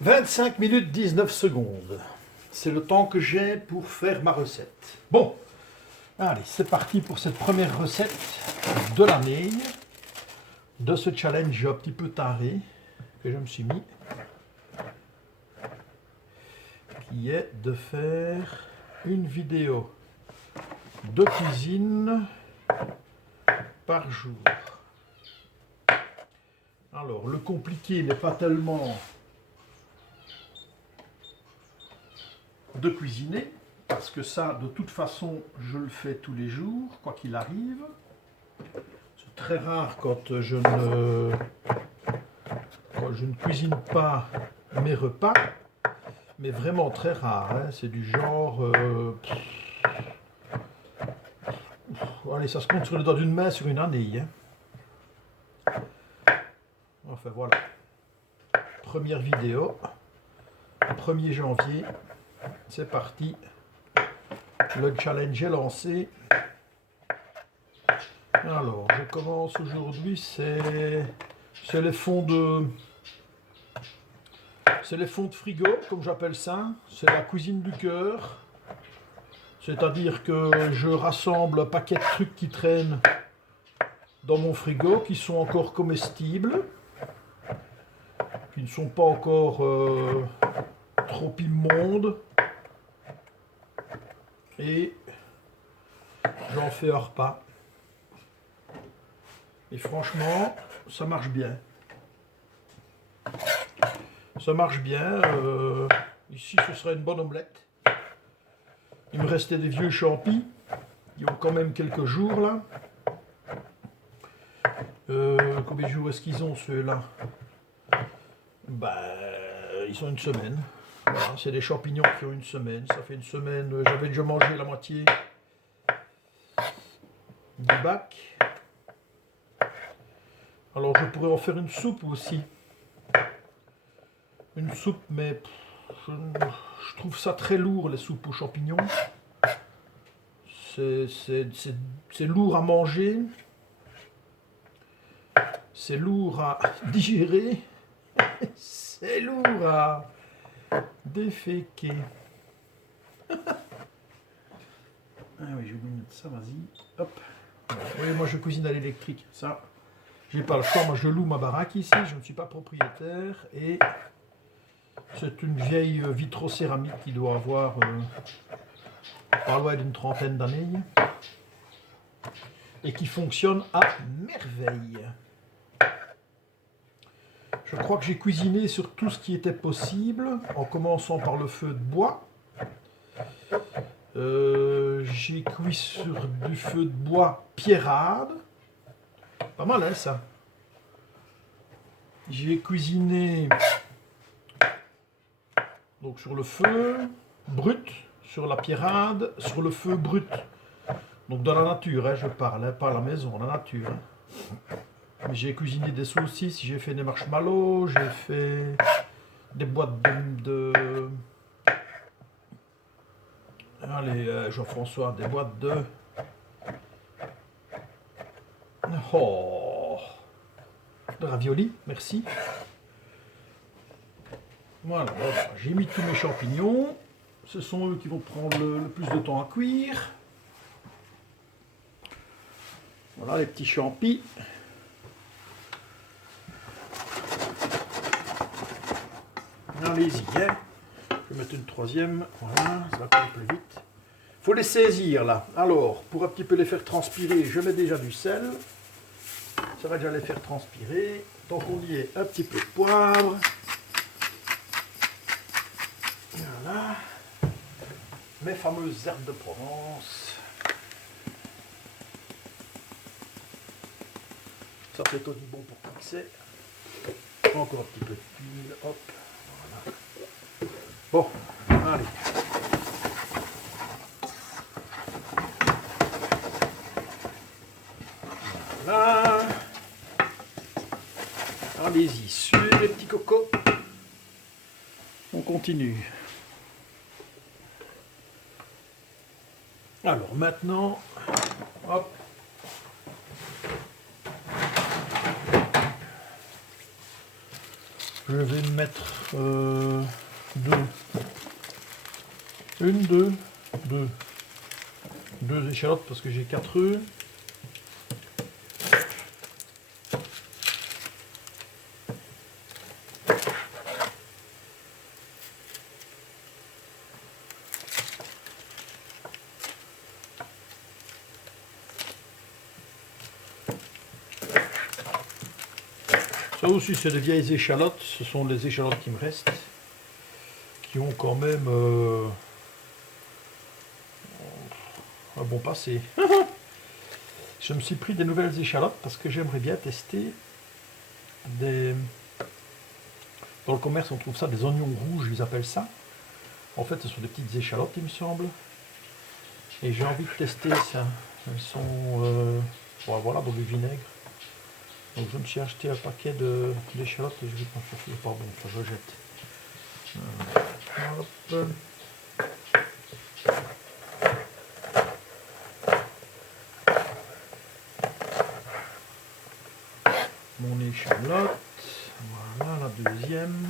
25 minutes 19 secondes. C'est le temps que j'ai pour faire ma recette. Bon, allez, c'est parti pour cette première recette de l'année, de ce challenge un petit peu taré que je me suis mis, qui est de faire une vidéo de cuisine par jour. Alors, le compliqué n'est pas tellement de cuisiner, parce que ça, de toute façon, je le fais tous les jours, quoi qu'il arrive. C'est très rare quand je ne cuisine pas mes repas, mais vraiment très rare, hein. C'est du genre... allez, ça se compte sur le doigt d'une main sur une année, hein. Enfin, voilà. Première vidéo, 1er janvier. C'est parti, le challenge est lancé. Alors, je commence aujourd'hui, c'est les fonds de frigo, comme j'appelle ça. C'est la cuisine du cœur. C'est-à-dire que je rassemble un paquet de trucs qui traînent dans mon frigo, qui sont encore comestibles, qui ne sont pas encore trop immondes. Et j'en fais un repas. Et franchement, ça marche bien. Ça marche bien. Ici, ce serait une bonne omelette. Il me restait des vieux champis. Ils ont quand même quelques jours là. Combien de jours est-ce qu'ils ont ceux-là? Ils ont une semaine. Voilà, c'est des champignons qui ont une semaine. Ça fait une semaine. J'avais déjà mangé la moitié du bac. Alors je pourrais en faire une soupe aussi. Une soupe, mais je trouve ça très lourd, les soupes aux champignons. C'est lourd à manger. C'est lourd à digérer. C'est lourd à déféquer. Ah oui, je vais mettre ça, vas-y. Hop. Oui, moi je cuisine à l'électrique. Ça, j'ai pas le choix. Moi je loue ma baraque ici. Je ne suis pas propriétaire. Et c'est une vieille vitrocéramique qui doit avoir pas loin d'une trentaine d'années. Et qui fonctionne à merveille. Je crois que j'ai cuisiné sur tout ce qui était possible, en commençant par le feu de bois. J'ai cuit sur du feu de bois pierrade. Pas mal, hein, ça. J'ai cuisiné donc sur le feu brut, sur la pierrade, sur le feu brut. Donc dans la nature, hein, je parle, hein, pas à la maison, la nature. Hein. J'ai cuisiné des saucisses, j'ai fait des marshmallows, j'ai fait des boîtes de... Allez, Jean-François, des boîtes de... Oh, de raviolis, merci. Voilà, j'ai mis tous mes champignons. Ce sont eux qui vont prendre le plus de temps à cuire. Voilà les petits champis. Allez-y, hein. Je vais mettre une troisième. Voilà, ça va aller plus vite. Il faut les saisir là. Alors, pour un petit peu les faire transpirer, je mets déjà du sel. Ça va déjà les faire transpirer. Donc on y est, un petit peu de poivre. Voilà. Mes fameuses herbes de Provence. Ça fait tout bon pour mixer. Encore un petit peu d'huile. Hop. Voilà. Bon, allez. Voilà. Allez-y, suivez les petits cocos. On continue. Alors maintenant, hop. Je vais mettre deux. Une, deux. Deux échalotes parce que j'ai 4 œufs. Ça aussi c'est des vieilles échalotes, ce sont les échalotes qui me restent, qui ont quand même un bon passé. Je me suis pris des nouvelles échalotes parce que j'aimerais bien tester des... Dans le commerce on trouve ça des oignons rouges, ils appellent ça. En fait ce sont des petites échalotes il me semble. Et j'ai envie de tester ça. Elles sont... voilà, dans du vinaigre. Donc je me suis acheté un paquet d'échalotes et je vais pas chercher, pardon, ça je jette. Hop. Mon échalote, voilà la deuxième.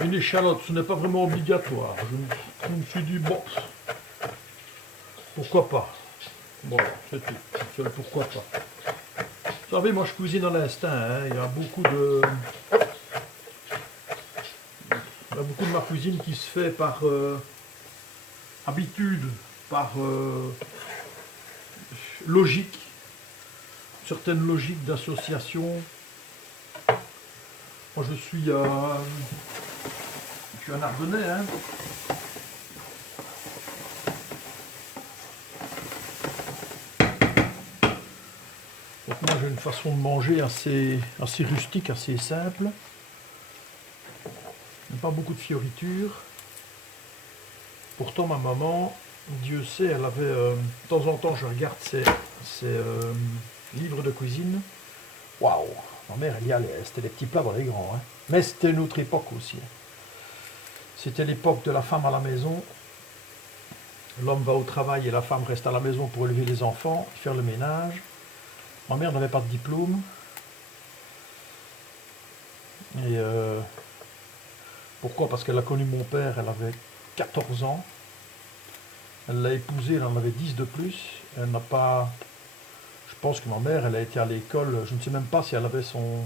Une échalote, ce n'est pas vraiment obligatoire. Je me suis dit, bon, pourquoi pas. Bon, c'est tout. Seul pourquoi pas. Vous savez, moi je cuisine à l'instinct. Hein. Il y a beaucoup de ma cuisine qui se fait par habitude, par logique, certaines logiques d'association. Moi je suis un Ardennais. Hein. Donc moi j'ai une façon de manger assez rustique, assez simple. Pas beaucoup de fioritures. Pourtant ma maman, Dieu sait, elle avait... de temps en temps je regarde ses livres de cuisine. Waouh, ma mère elle y allait, c'était des petits plats dans les grands. Hein. Mais c'était une autre époque aussi. C'était l'époque de la femme à la maison. L'homme va au travail et la femme reste à la maison pour élever les enfants, faire le ménage. Ma mère n'avait pas de diplôme. Et pourquoi? Parce qu'elle a connu mon père, elle avait 14 ans. Elle l'a épousé, elle en avait 10 de plus. Elle n'a pas... Je pense que ma mère, elle a été à l'école, je ne sais même pas si elle avait son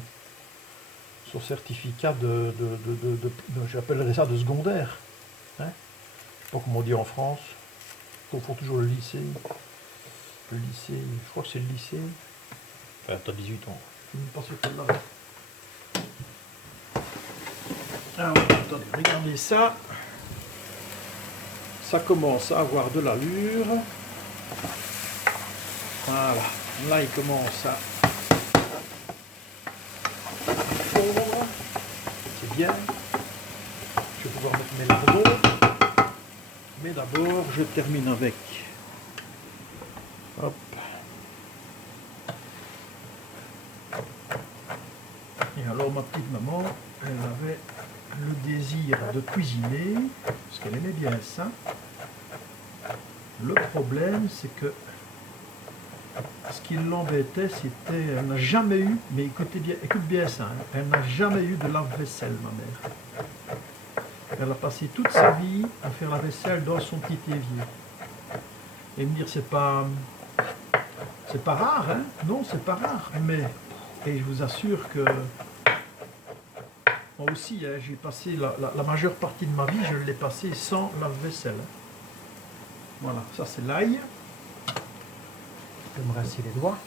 certificat j'appellerais ça de secondaire. Hein, je ne sais pas comment on dit en France. On confond toujours le lycée. Le lycée, je crois que c'est le lycée. Enfin, t'as 18 ans. Je ne sais pas si c'est là. Alors, attendez, regardez ça. Ça commence à avoir de l'allure. Voilà. Là, il commence à fondre. C'est bien. Je vais pouvoir mettre mes lardons. Mais d'abord, je termine avec. Hop. Et alors, ma petite maman, elle avait le désir de cuisiner, parce qu'elle aimait bien ça. Le problème, c'est que ce qui l'embêtait, c'était, elle n'a jamais eu, mais écoute bien ça, hein, elle n'a jamais eu de lave-vaisselle, ma mère. Elle a passé toute sa vie à faire la vaisselle dans son petit évier. Et me dire, c'est pas rare, hein? Non, c'est pas rare, mais, et je vous assure que moi aussi, hein, j'ai passé la majeure partie de ma vie, je l'ai passé sans lave-vaisselle. Voilà, ça c'est l'ail. Je vais me rincer les doigts.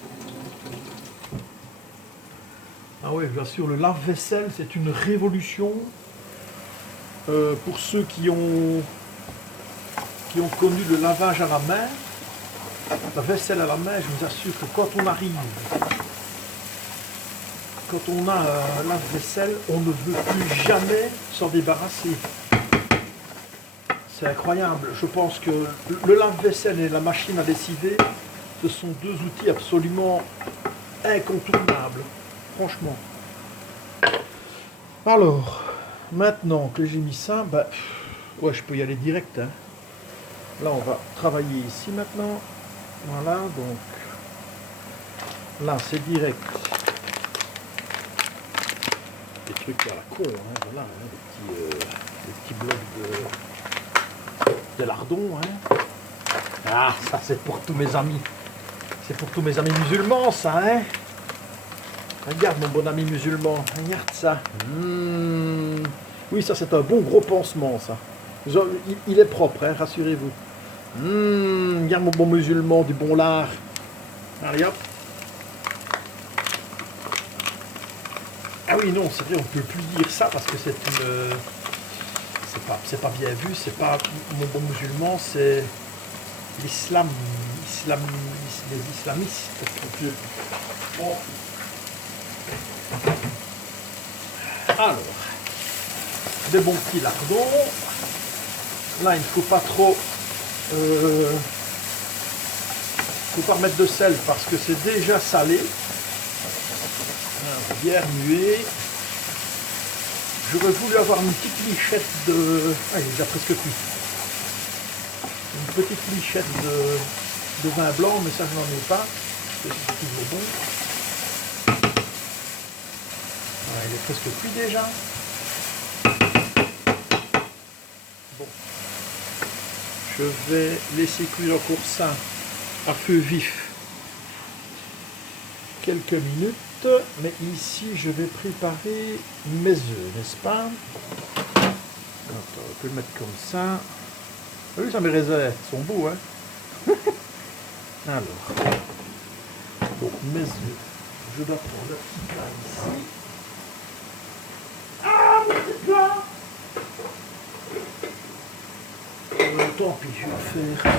Ah oui, bien sûr, le lave-vaisselle, c'est une révolution pour ceux qui ont connu le lavage à la main. La vaisselle à la main, je vous assure que quand on arrive, quand on a un lave-vaisselle, on ne veut plus jamais s'en débarrasser. C'est incroyable. Je pense que le lave-vaisselle et la machine à lessiver, ce sont deux outils absolument incontournables. Franchement. Alors, maintenant que j'ai mis ça, bah, ouais, je peux y aller direct, hein. Là, on va travailler ici maintenant. Voilà, donc là, c'est direct. Des trucs à la con, hein, voilà, hein, des petits blocs de lardons. Hein. Ah, ça, c'est pour tous mes amis. C'est pour tous mes amis musulmans, ça, hein. Regarde, mon bon ami musulman, regarde ça. Oui, ça, c'est un bon gros pansement, ça. Il est propre, hein, rassurez-vous. Regarde mon bon musulman, du bon lard. Allez hop. Ah oui, non, c'est vrai, on peut plus dire ça parce que c'est une. C'est pas bien vu, c'est pas mon bon musulman, c'est l'islam. Les islamistes. Bon. Alors, des bons petits lardons. Là, il ne faut pas trop. Faut pas remettre de sel parce que c'est déjà salé. Alors, bien muet. J'aurais voulu avoir une petite lichette de. Ah, il est déjà presque cuit. Une petite lichette de vin blanc, mais ça je n'en ai pas. C'est toujours bon. Ah, il est presque cuit déjà. Bon. Je vais laisser cuire encore ça à feu vif quelques minutes, mais ici je vais préparer mes œufs, n'est-ce pas? Attends, on peut le mettre comme ça. Ah oui, ça, mes raisins sont beaux, hein. Alors, donc mes œufs, je dois prendre le petit plat ici. Ah, mon petit plat! Tant pis, je vais le faire.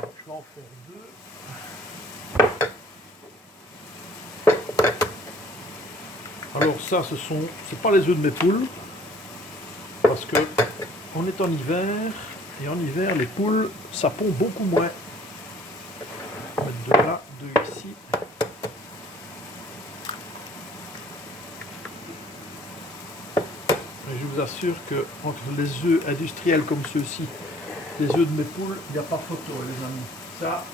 Je vais en faire deux. Alors ça, c'est pas les œufs de mes poules, parce que on est en hiver, et en hiver, les poules, ça pond beaucoup moins. On va mettre deux là, deux ici. Et je vous assure que entre les œufs industriels comme ceux-ci, les œufs de mes poules, il n'y a pas photo, les amis. Ça,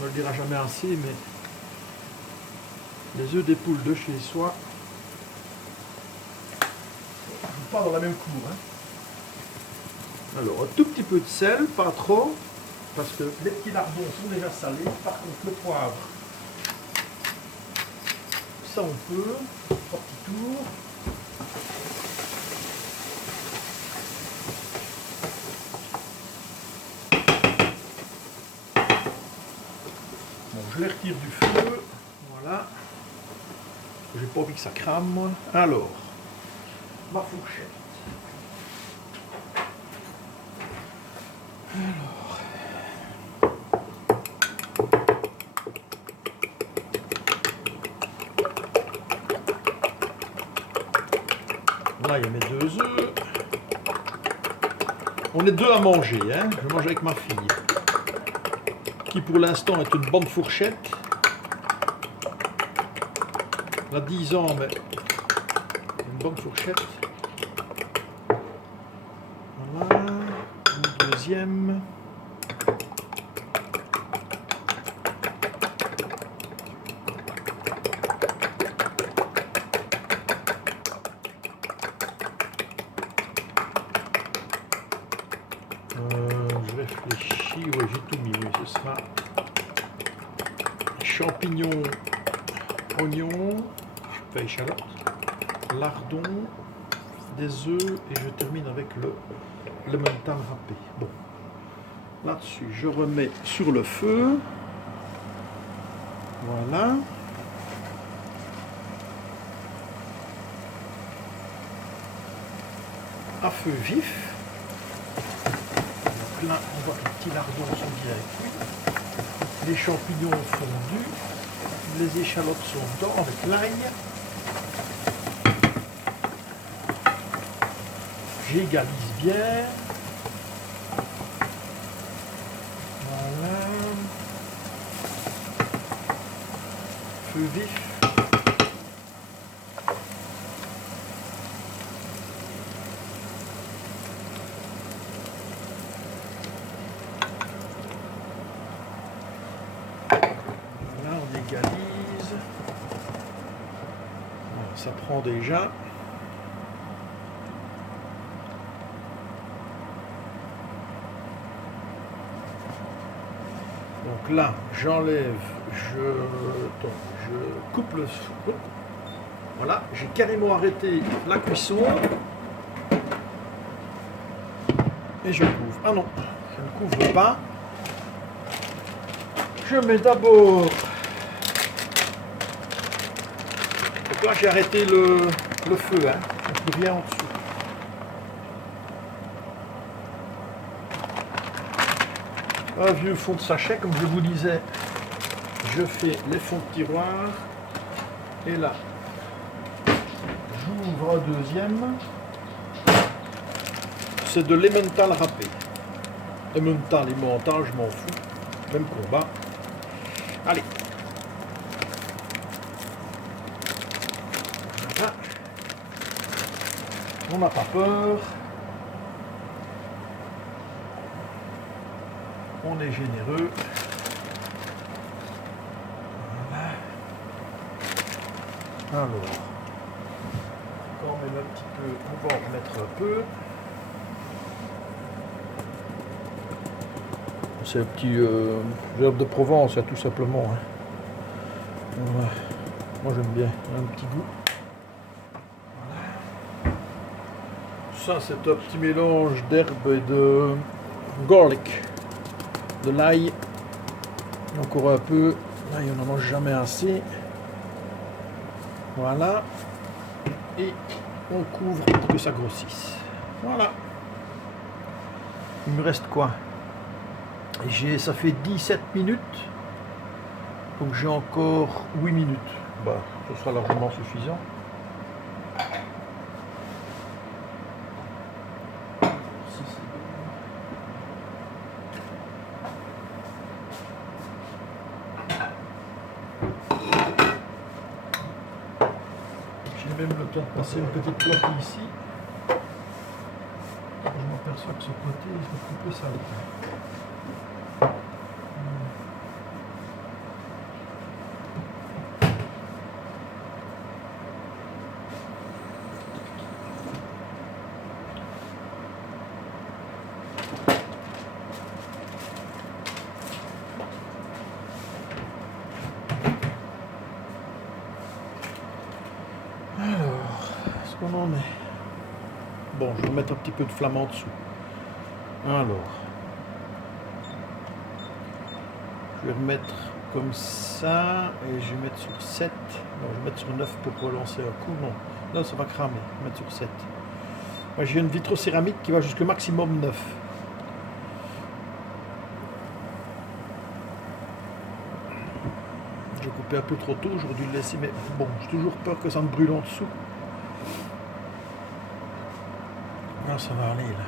on ne le dira jamais assez, mais les œufs des poules de chez soi, je ne pas dans la même cour. Hein. Alors, un tout petit peu de sel, pas trop, parce que les petits lardons sont déjà salés. Par contre, le poivre, ça on peut, trois petits tours. Bon, je les retire du feu, voilà. J'ai pas envie que ça crame, moi. Alors, ma fourchette. Alors. Là, il y a mes deux œufs. On est deux à manger, hein. Je mange avec ma fille. Qui pour l'instant est une bonne fourchette. Elle a 10 ans, mais une bonne fourchette. Voilà, une deuxième. Je réfléchis, ouais, j'ai tout mis, oui, ce sera champignons, oignons, enfin échalotes, lardons, des œufs et je termine avec le mental râpé. Bon, là-dessus, je remets sur le feu. Voilà. À feu vif. Donc là, on voit que les petits lardons sont bien cuits. Les champignons ont fondu. Les échalotes sont dedans avec l'ail. J'égalise bien. Voilà. feu vif. Là, on égalise. Voilà, ça prend déjà. Donc là, j'enlève, je coupe le feu. Voilà, j'ai carrément arrêté la cuisson. Et je couvre. Ah non, je ne couvre pas. Je mets d'abord. Donc là, j'ai arrêté le feu, hein. Il n'y a plus rien en dessous. Un vieux fond de sachet, comme je vous disais, je fais les fonds de tiroir. Et là, j'ouvre un deuxième. C'est de l'emmental râpé. Emmental et mental, je m'en fous. Même combat. Allez. Voilà. On n'a pas peur. On est généreux. Voilà. Alors, quand on met un petit peu, on va en remettre un peu. C'est un petit herbe de Provence, tout simplement. Hein. Voilà. Moi j'aime bien, un petit goût. Voilà. Ça c'est un petit mélange d'herbe et de garlic. De l'ail, encore un peu, l'ail on n'en mange jamais assez, voilà, et on couvre pour que ça grossisse, voilà. Il me reste quoi? Ça fait 17 minutes, donc j'ai encore 8 minutes, bah, ce sera largement suffisant. J'ai même le temps de passer une petite plaque ici. Je m'aperçois que ce côté est un peu sale. On en est. Bon, je vais mettre un petit peu de flamme en dessous. Alors, je vais remettre comme ça et je vais mettre sur 7. Non, je vais mettre sur 9 pour relancer un coup. Non, là ça va cramer. Je vais mettre sur 7. Moi j'ai une vitrocéramique qui va jusqu'au maximum 9. J'ai coupé un peu trop tôt, j'aurais dû le laisser, mais bon, j'ai toujours peur que ça me brûle en dessous. Là, ça va aller, là.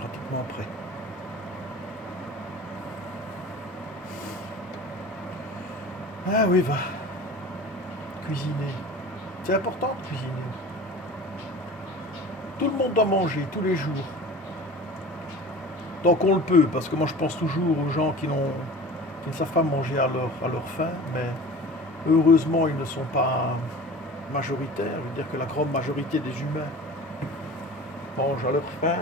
Pratiquement prêt. Ah oui, va. Cuisiner. C'est important de cuisiner. Tout le monde doit manger, tous les jours. Donc on le peut, parce que moi je pense toujours aux gens qui ne savent pas manger à leur faim, mais heureusement ils ne sont pas majoritaires. Je veux dire que la grande majorité des humains mangent à leur faim.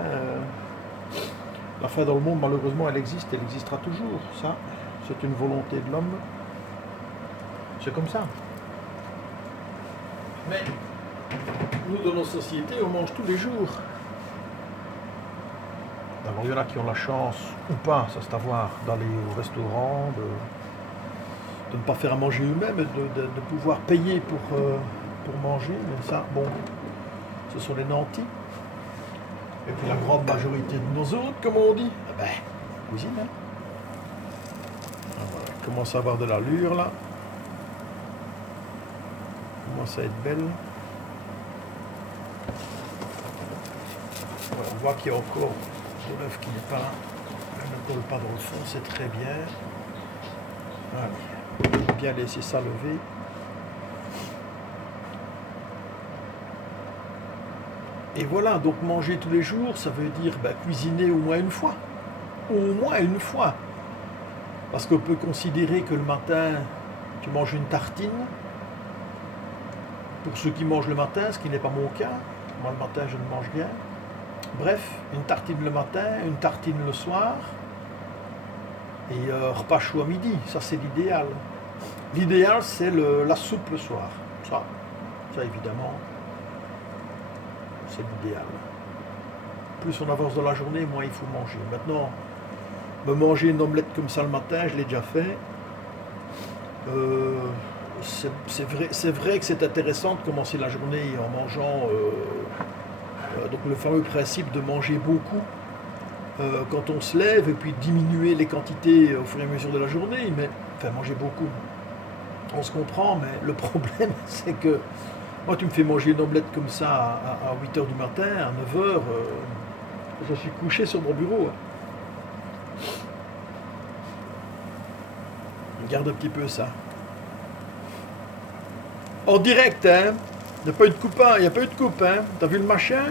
La faim dans le monde, malheureusement, elle existe, elle existera toujours. Ça, c'est une volonté de l'homme. C'est comme ça. Mais nous, dans nos sociétés, on mange tous les jours. Alors, il y en a qui ont la chance, ou pas, ça c'est à voir, d'aller au restaurant, de ne pas faire à manger eux-mêmes, de pouvoir payer pour manger. Mais ça, bon, ce sont les nantis. Et puis la grande majorité de nos autres, comme on dit, eh ben, cuisine. Hein. Voilà, elle commence à avoir de l'allure là. Elle commence à être belle. Voilà, on voit qu'il y a encore de l'œuf qui n'est pas colle pas dans le fond, c'est très bien. Allez, bien laisser ça lever. Et voilà, donc manger tous les jours, ça veut dire cuisiner au moins une fois. Au moins une fois. Parce qu'on peut considérer que le matin, tu manges une tartine. Pour ceux qui mangent le matin, ce qui n'est pas mon cas. Moi, le matin, je ne mange rien. Bref, une tartine le matin, une tartine le soir. Et repas chaud à midi. Ça, c'est l'idéal. L'idéal, c'est la soupe le soir. Ça évidemment, c'est l'idéal. Plus on avance dans la journée, moins il faut manger. Maintenant, me manger une omelette comme ça le matin, je l'ai déjà fait. C'est vrai que c'est intéressant de commencer la journée en mangeant. Donc le fameux principe de manger beaucoup quand on se lève et puis diminuer les quantités au fur et à mesure de la journée. Mais enfin manger beaucoup, on se comprend. Mais le problème, c'est que moi, tu me fais manger une omelette comme ça à 8h du matin, à 9h, je suis couché sur mon bureau. Regarde un petit peu ça. En direct, hein. Il n'y a pas eu de coupe, hein. Il n'y a pas eu de coupe, hein. T'as vu le machin?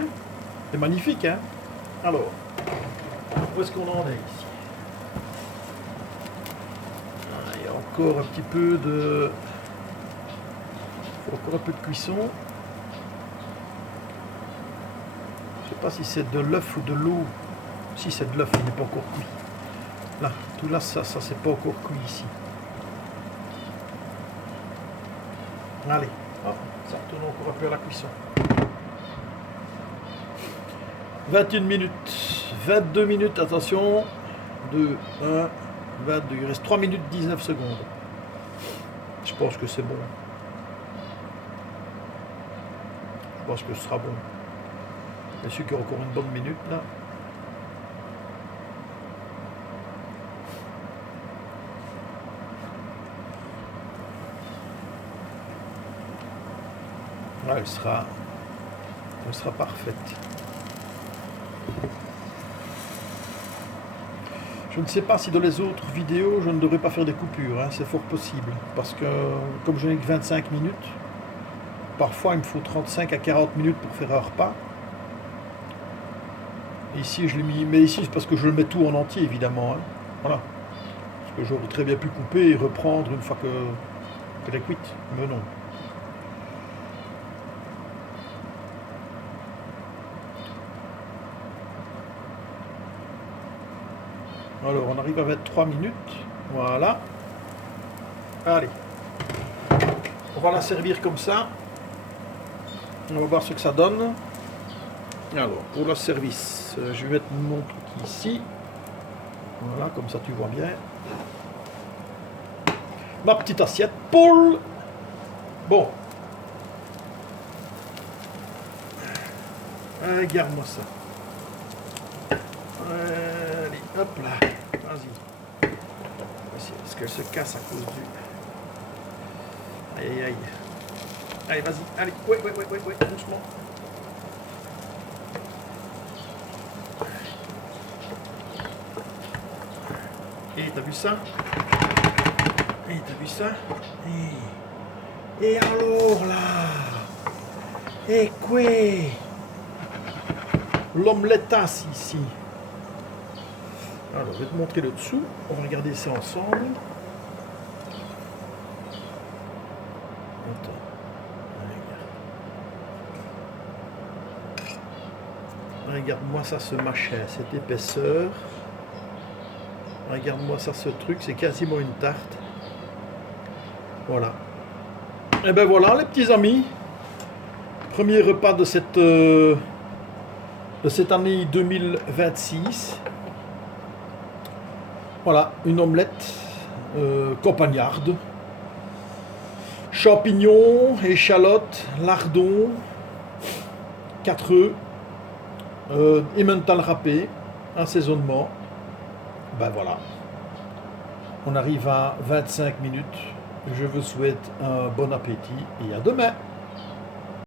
C'est magnifique, hein. Alors, où est-ce qu'on en est ici? Il y a encore un petit peu de... Encore un peu de cuisson. Je ne sais pas si c'est de l'œuf ou de l'eau. Si c'est de l'œuf, il n'est pas encore cuit. Là, tout là, ça c'est pas encore cuit ici. Allez, hop, ça retourne encore un peu à la cuisson. 21 minutes, 22 minutes, attention. 2, 1, 22, il reste 3 minutes 19 secondes. Je pense que c'est bon. Je pense que ce sera bon. Bien sûr qu'il y a encore une bonne minute là. Là, elle sera parfaite. Je ne sais pas si dans les autres vidéos je ne devrais pas faire des coupures, hein, c'est fort possible. Parce que comme je n'ai que 25 minutes, parfois il me faut 35 à 40 minutes pour faire un repas. Ici je l'ai mis, mais ici c'est parce que je le mets tout en entier évidemment. Hein. Voilà. Parce que j'aurais très bien pu couper et reprendre une fois qu'elle est cuite. Mais non. Alors on arrive à 23 minutes. Voilà. Allez. On va la servir comme ça. On va voir ce que ça donne. Alors, pour le service, je vais mettre mon truc ici. Voilà, comme ça tu vois bien. Ma petite assiette, Paul. Bon. Regarde-moi ça. Allez, hop là. Vas-y. Est-ce qu'elle se casse à cause du... Aïe, aïe, aïe. Allez, vas-y. Allez, ouais, doucement. Et t'as vu ça? Et t'as vu ça? Et alors là? Et quoi? L'omelettasse ici. Alors, je vais te montrer le dessous. On va regarder ça ensemble. Attends. Regarde-moi ça, ce machin, cette épaisseur. Regarde-moi ça, ce truc, c'est quasiment une tarte. Voilà. Et ben voilà, les petits amis. Premier repas de cette année 2026. Voilà, une omelette campagnarde. Champignons, échalotes, lardons, 4 œufs, emmental râpé, assaisonnement. Ben voilà. On arrive à 25 minutes. Je vous souhaite un bon appétit et à demain.